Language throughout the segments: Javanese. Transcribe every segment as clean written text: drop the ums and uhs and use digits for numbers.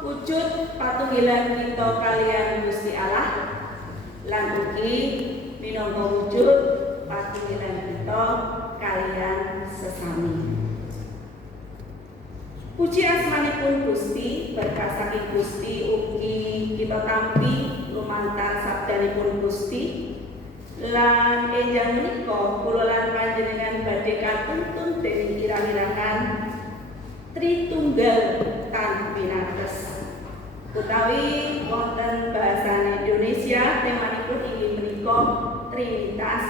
wujud patunggilan kita kalian Gusti Allah lan ugi minangka wujud patunggilan kita kalian sesami. Puji asmanipun Gusti, berkah saking Gusti ugi kita tampi lumantar sabdanipun Gusti. Lan enjang menika kula lan panjenengan badhe katuntun dening irah-irahan Tritunggal tan pinates. Utawi wonten basa Indonesia temanipun inggih menika Trinitas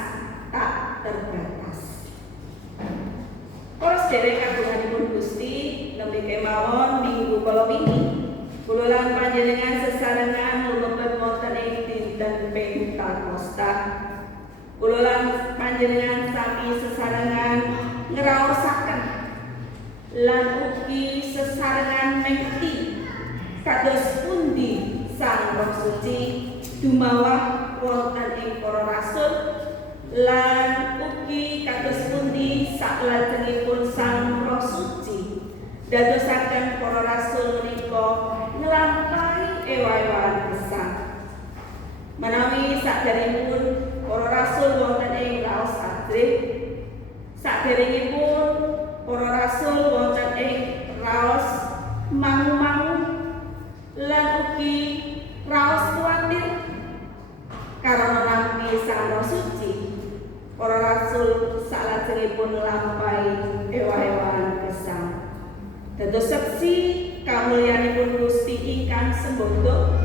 tak terbatas. Para sedherek kagunganipun Gusti, nembe kemawon minggu kala wingi kula lan panjenengan sesarengan lumebet wonten ing dinten Pentakosta. Kula lan panjenengan sami sesarengan ngraosaken lan ugi sesarengan mengti kados pundi Sang Roh Suci dumawah wonten ing para rasul lan ugi kados pundi saklajengipun Sang Roh Suci dadosaken para rasul menika nglampahi ewa-ewahan gesang. Menawi sakderengipun para rasul wonten ing raos Adrih, sakderengipun para rasul wonten ing raos Mangu-mangu lan ugi raos Kuwatir. Karana nampi Sang Roh Suci, para rasul salajengipun nglampahi ewa-ewahan gesang. Dados seksi kamulyanipun Gusti ingkang sembodo,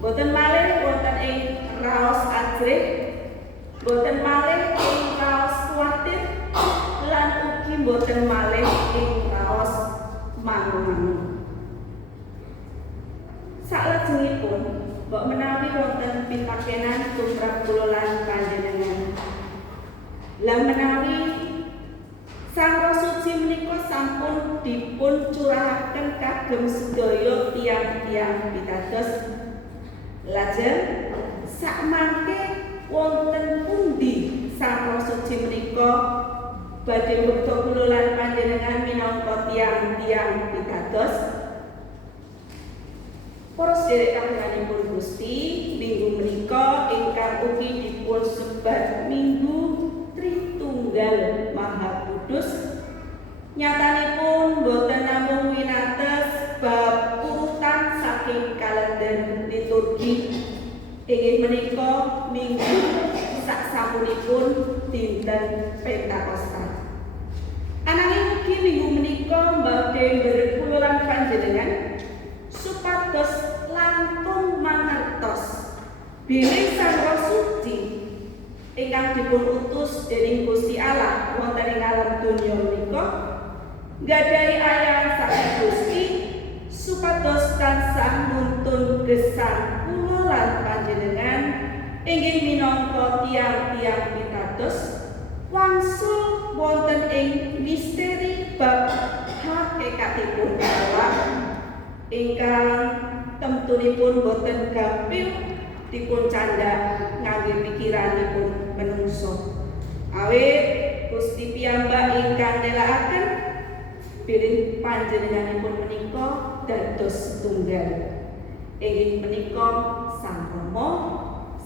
boten malih wonten ing raos Adrih, boten malih ing raos Kuwatir, lan ugi boten malih ing raos Mangu-mangu. Salajengipun mbok menawi wonten pitakenan tumrap kula lan panjenengan. Lah menawi Sang Roh Suci menika sampun dipun curahaken kagem sedaya tiyang-tiyang pitados, lajeng sakmangke wonten pundi Sang Roh Suci menika badhe mbekta kula lan panjenengan minangka tiyang-tiyang pitados. Para sedherek kagunganipun Gusti, minggu menika ingkang ugi dipun sebat Minggu Tritunggal Maha Kudus, nyatanipun boten namung winates bab urutan saking kalender liturgi inggih menika minggu saksampunipun dinten Pentakosta. Ananging ugi minggu menika badhe mberek kula lan panjenengan supados langkung mangertos bilih Sang Roh Suci ingkang dipun utus dening Gusti Allah wonten ing alam donya menika gadhahi ayang saking Gusti supados tansah nuntun gesang kula lan panjenengan inggih minangka tiyang-tiyang pitados wangsul wonten ing misteri bab hakikatipun Allah ingkang temtunipun boten gampil dipun candhak ngangge pikiranipun menungso. Awit Gusti piyambak ingkang nelakaken bilih panjenenganipun menika dados tunggal. Inggih menika Sang Rama,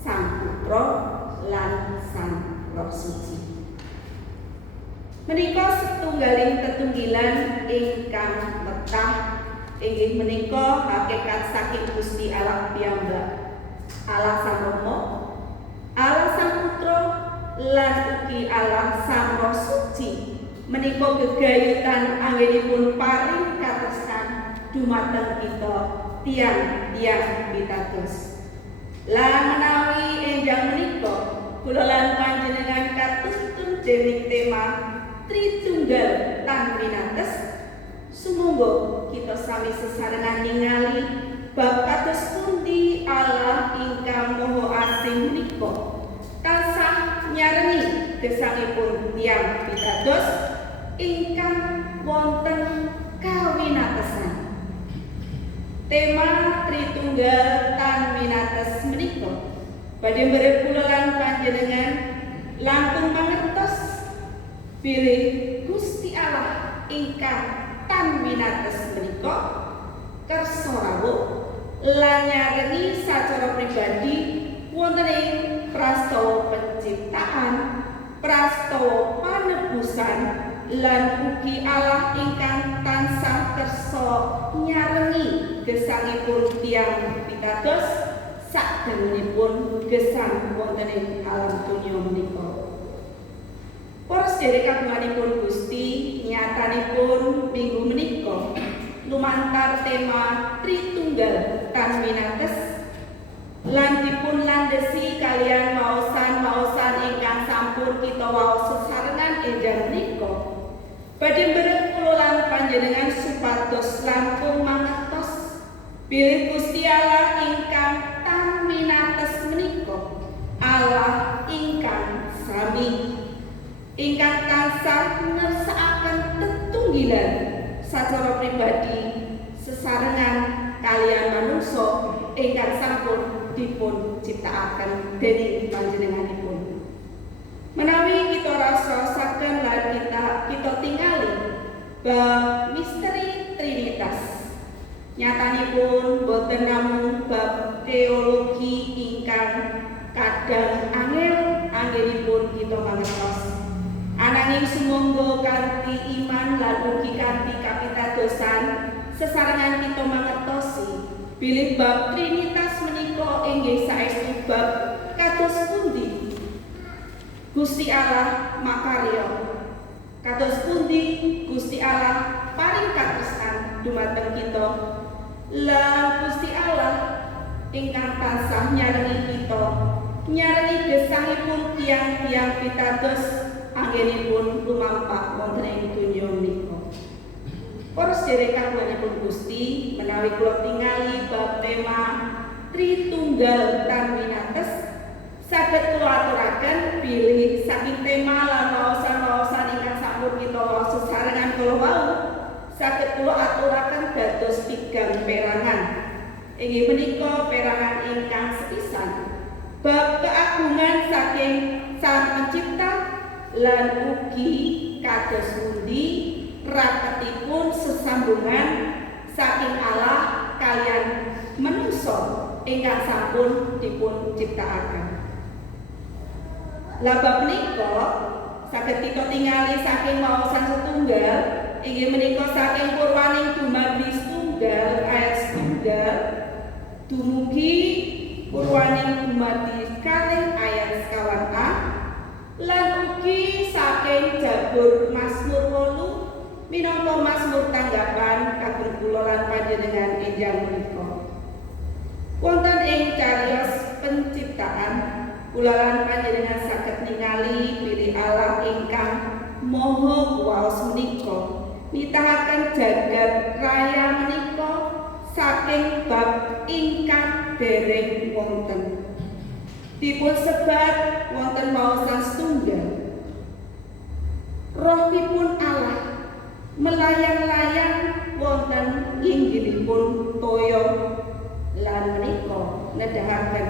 Sang Putra lan Sang Roh Suci. Menika setunggaling tetunggilan ingkang wetah inggih menika hakikat saking Gusti Allah piyambak. Allah Sang Rama, Allah Sang Putra lan ugi Allah Sang Roh Suci menika gegayutan anggenipun paring katresnan dumateng kita tiyang-tiyang pitados. Lan menawi enjang menika kula lan panjenengan katuntun dening tema Tritunggal tan pinates, sumangga kita sami sesarengan ningali bab kados pundi Allah ingkang Maha Asih menika tansah nyarengi gesangipun tiyang pitados ingkang wonten kawinatesan. Tema Tritunggal tan pinates menika badhe mberek kula lan panjenengan langkung mangertos bilih Gusti Allah ingkang tan winates menika kersa rawuh lan nyarengi sacara pribadi wonten ing prastawa penciptaan, prastawa panebusan lan ugi Allah ingkang tansah kersa nyarengi gesangipun tiyang pitados sadangunipun gesang wonten ing alam donya menika. Para sedherek kagunganipun Gusti, nyatanipun minggu menika lumantar tema Tritunggal tan winates lan dipun landhesi kalian maosan-maosan ingkang sampun kita waos sesarengan enjang menika. Badhe mberek kula lan panjenengan supados langkung mangertos bilih Gusti Allah ingkang tan winates menika Allah ingkang sami, ingkang tansah ngersakaken tetunggilan sacara pribadi sesarengan kalian manungsa ingkang sampun dipun ciptakaken dening panjenenganipun. Menawi kita rasasaken lan kita tingali bab misteri Trinitas, nyatanipun boten namung bab teologi ingkang kadang angel-angelipun kita mangertos. Ananging sumangga kanthi iman lan ugi kanthi kapitadosan sesarengan kita mangertosi bilih bab Trinitas menika inggih saestu bab kados pundi Gusti Allah makarya, kados pundi Gusti Allah paring katresnan dumateng kita lan Gusti Allah ingkang tansah nyarengi kita, nyarengi gesangipun tiyang-tiyang pitados anggenipun lumampah wonten ing donya menika. Para sedherek kagunganipun Gusti, menawi kula tingali bab tema Tritunggal tan winates saged kula aturaken bilih saking tema lan waosan-waosan ingkang sampun kita waos sesarengan kula wau saged kula aturaken dados 3 perangan. Inggih menika perangan ingkang sepisan bab keagungan saking Sang Pencipta lan ugi kados pundi raketipun sesambungan saking Allah kalian manungsa ingkang sampun dipun ciptakaken. Lah bab menika saged kita tingali saking waosan setunggal inggih menika saking Purwaning dumadi setunggal ayat setunggal dumugi Purwaning dumadi kalih ayat sekawan A lan ugi saking Jabur Mazmur 8 minangka mazmur tanggapan kagem kula lan panjenengan enjang menika. Wonten ing cariyos penciptaan kula lan panjenengan saged ningali bilih Allah ingkang maha kuwasa menika nitahaken jagat raya menika saking bab ingkang dereng wonten. Dipun sebat wonten maosan setunggal. Rohipun Allah melayang-layang wonten inggilipun toya lan menika nedahaken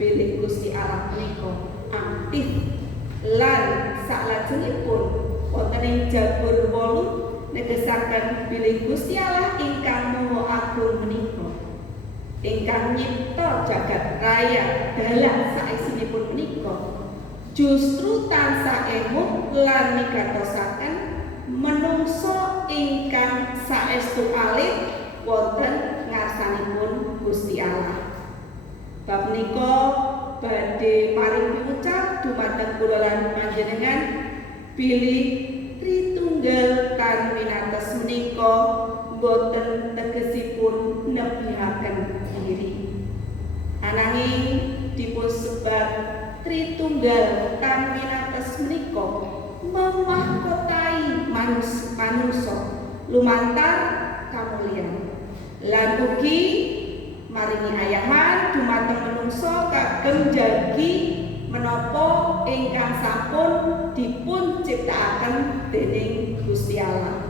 bilih Gusti Allah menika aktif lan salajengipun wonten ing Jabur 8 negesaken bilih Gusti Allah ingkang maha agung menika ingkang nyipta jagat raya dalan saesinipun menika justru tansah emut lan migatosaken menungso ingkang saestu alit wonten ngarsanipun Gusti Allah. Bab menika badhe paring piwucap dumateng kula lan panjenengan bilih Tritunggal tan winates menika boten tegesipun nebihaken diri. Ananging dipun sebat Tritunggal tan winates menika memahkotai manungsa lumantar kamulyan lan ugi maringi ayahan dumateng manungsa kagem jagi menapa ingkang sampun dipun ciptakaken dening Gusti Allah.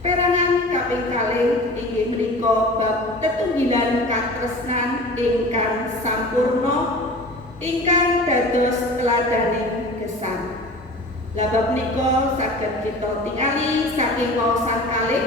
Perangan kaping kalih inggih menika bab tetunggilan katresnan ingkang sampurna ingkang dados teladaning gesang. Lah bab menika saged kita tingali saking waosan kalih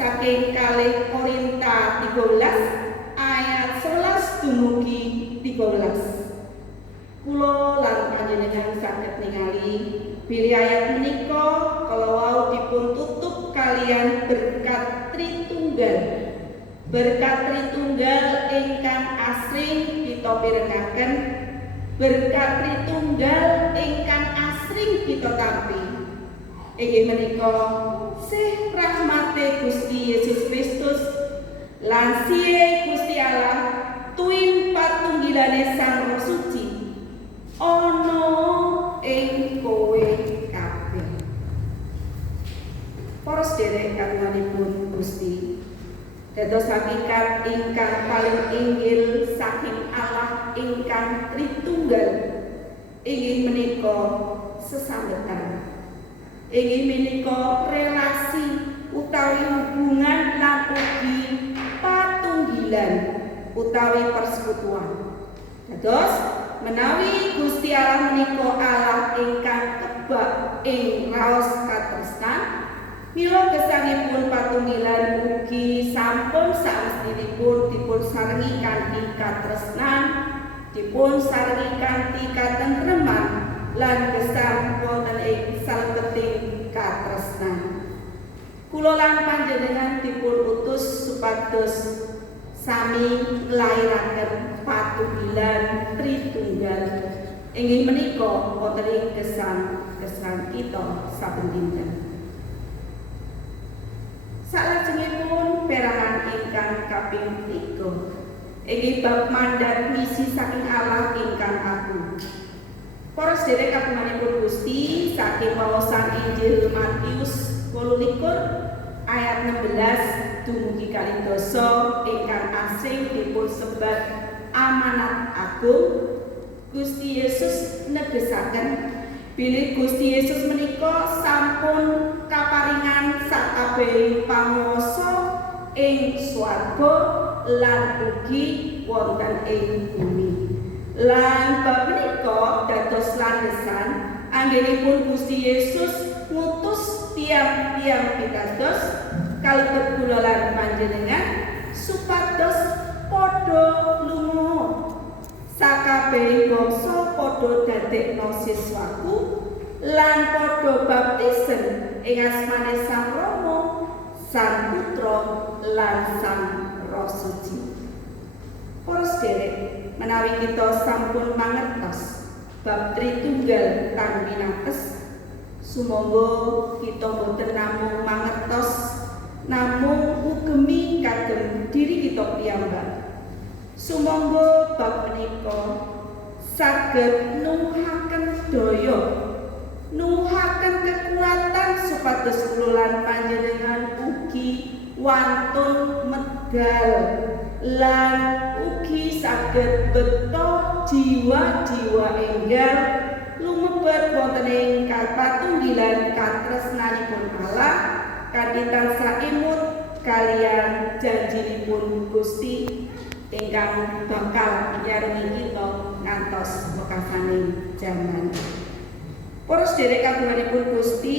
saking kalih Korinta 13 ayat 11 dumugi 13. Kula lan panjenengan saged ningali bilih ayat menika kalawau dipun tutup kalian berkat Tritunggal. Berkat Tritunggal ingkang asring kita pirengaken, berkat Tritunggal ingkang asring kita tampi. Inggih menika sih rahmate Gusti Yesus Kristus lan siye Gusti Allah tuwin patunggilane Sang Roh Suci ana ing kowe kabeh. Para sedherek kawulanipun Gusti, dados hakikat ingkang paling inggil saking Allah ingkang Tritunggal inggih menika sesambetan. Inggih menika relasi utawi hubungan lan ugi patunggilan utawi persekutuan. Dados menawi Gusti Allah menika Allah ingkang kebak ing raos katresnan, mila gesangipun patunggilan ugi sampun samestinipun dipun sarengi kanthi katresnan, dipun sarengi kanthi katentreman lan gesang wonten ing salebeting katresnan. Kula lan panjenengan dipun utus supados sami nglairaken patunggilan Tritunggal inggih menika wonten ing gesang kita saben dinten. Salajengipun perangan ingkang kaping 3 inggih bab mandat misi saking Allah ingkang agung. Para sedherek kagunganipun Gusti, saking waosan Injil Matius 18 ayat 16 dumugi 20 ingkang asring dipun sebat amanat agung, Gusti Yesus negesaken bilih Gusti Yesus menika sampun kaparingan sakabehing panguwasa ing swarga lan ugi wonten ing bumi. Lan bab menika dados landesan anggenipun Gusti Yesus ngutus tiang-tiang pitados kalebet kula lan panjenengan supados padha lunga sakabehing bangsa padha dadekna siswaku lan padha baptisen ing asmane Sang Rama, Sang Putra lan Sang Roh Suci. Para sedherek, menawi kita sampun mangertos bab Tritunggal tan winates, sumangga kita boten namung mangertos namung ugemi kagem diri kita piyambak. Sumangga bab menika saged nuwuhaken daya, nuwuhaken kekuatan supados kula lan panjenengan ugi wantun medal lan ugi saged beto jiwa-jiwa enggal lumebet wonten ing patunggilan katresnanipun Allah kanthi tansah imut kaliyan janjinipun Gusti ingkang bakal nyarengi kita ngantos wekasaning jaman. Para sedherek kagunganipun Gusti,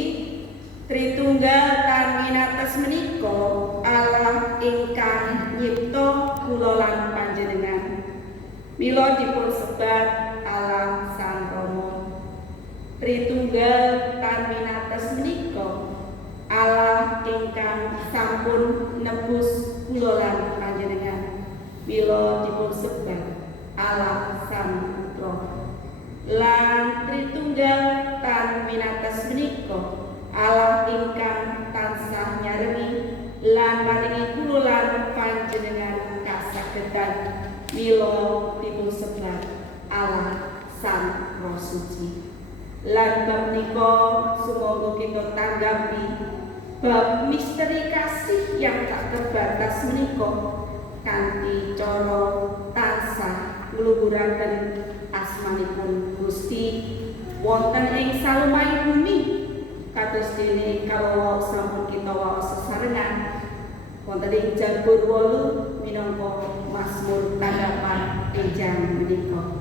Tritunggal tan winates menika Allah ingkang nyipta kula lan panjenengan. Mila dipun sebat Allah Sang Rama. Tritunggal tan winates menika Allah ingkang sampun nebus kula lan panjenengan. Mila dipun sebat Allah Sang Putra. Lan Tritunggal tan winates menika Allah ingkang tansah nyarengi lan maringi kula lan panjenengan kasagedan. Mila dipun sebat Allah Sang Roh Suci. Lan bab menika sumangga kita tanggapi bab misteri kasih yang tak terbatas menika kanthi cara tansah ngluhuraken asmanipun Gusti wonten ing salumahing bumi. Kados dene kalau sampun kita waos sesarengan wonten ing Jabur 8 minangka Mazmur tanggapan ing jam menika.